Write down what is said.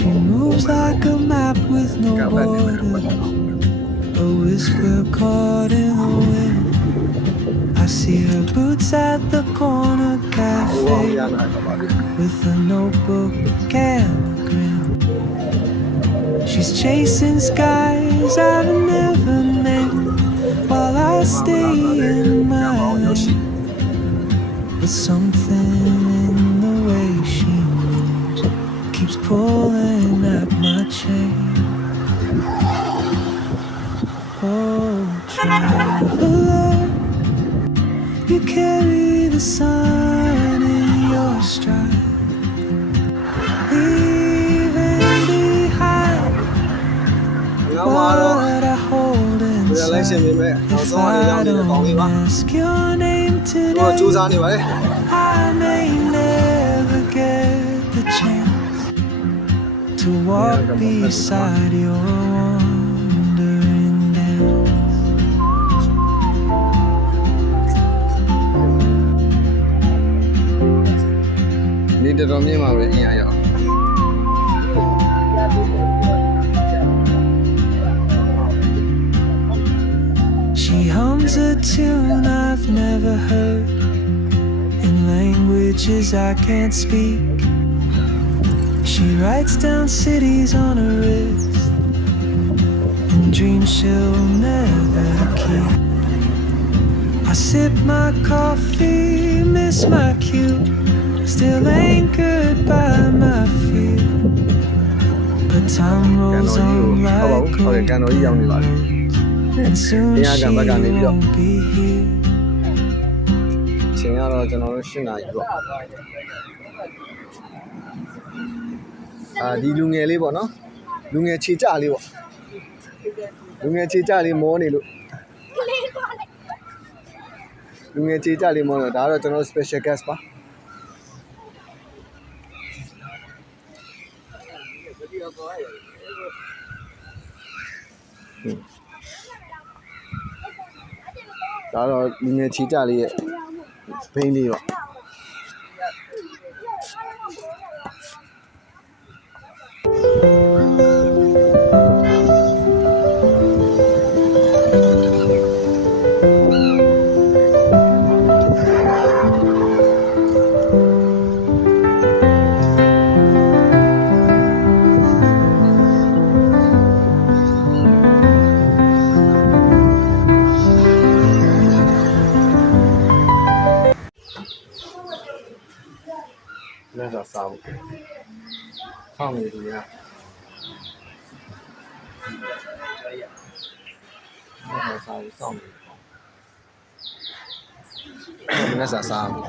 She moves like a map with no border, a whisper caught in the wind. I see her boots at the corner cafe with a notebook and a grin. She's chasing skies I've never met while I stay in my lane. But something in the way she moves keeps pulling at my chain. Oh, traveler, you carry the sun in your stride, leaving behind what I hold inside. If I don't ask your name today, I may never get the chance to walk beside your wandering dance. Need to do me my way here. She hums a tune I've never heard in languages I can't speak. She writes down cities on her wrist and dreams she'll never keep. I sip my coffee, miss my cue, still anchored by my feet. But time rolls on like golden roads, and soon she won't be here. ချိန်ကတော့ကျွန်တော်တို့8နာရီပေါ့ဒီလူငယ်လေးပေါ့နော်လူငယ်ခြေကြလေးပေါ့လူငယ်ခြေကြလေးမောနေလို့လူငယ်ခြေကြလေးမောတော့ဒါကတော့ကျွန်တော် special guest ပါဒါတော့လူငယ်ခြေကြလေးရဲ့ဘိန်းလေးပေါ့လက်စားစားဖို့ဖောင်းနေပြီလားလက်စားစားဖို့စောင့်နေလက်စားစားဖို့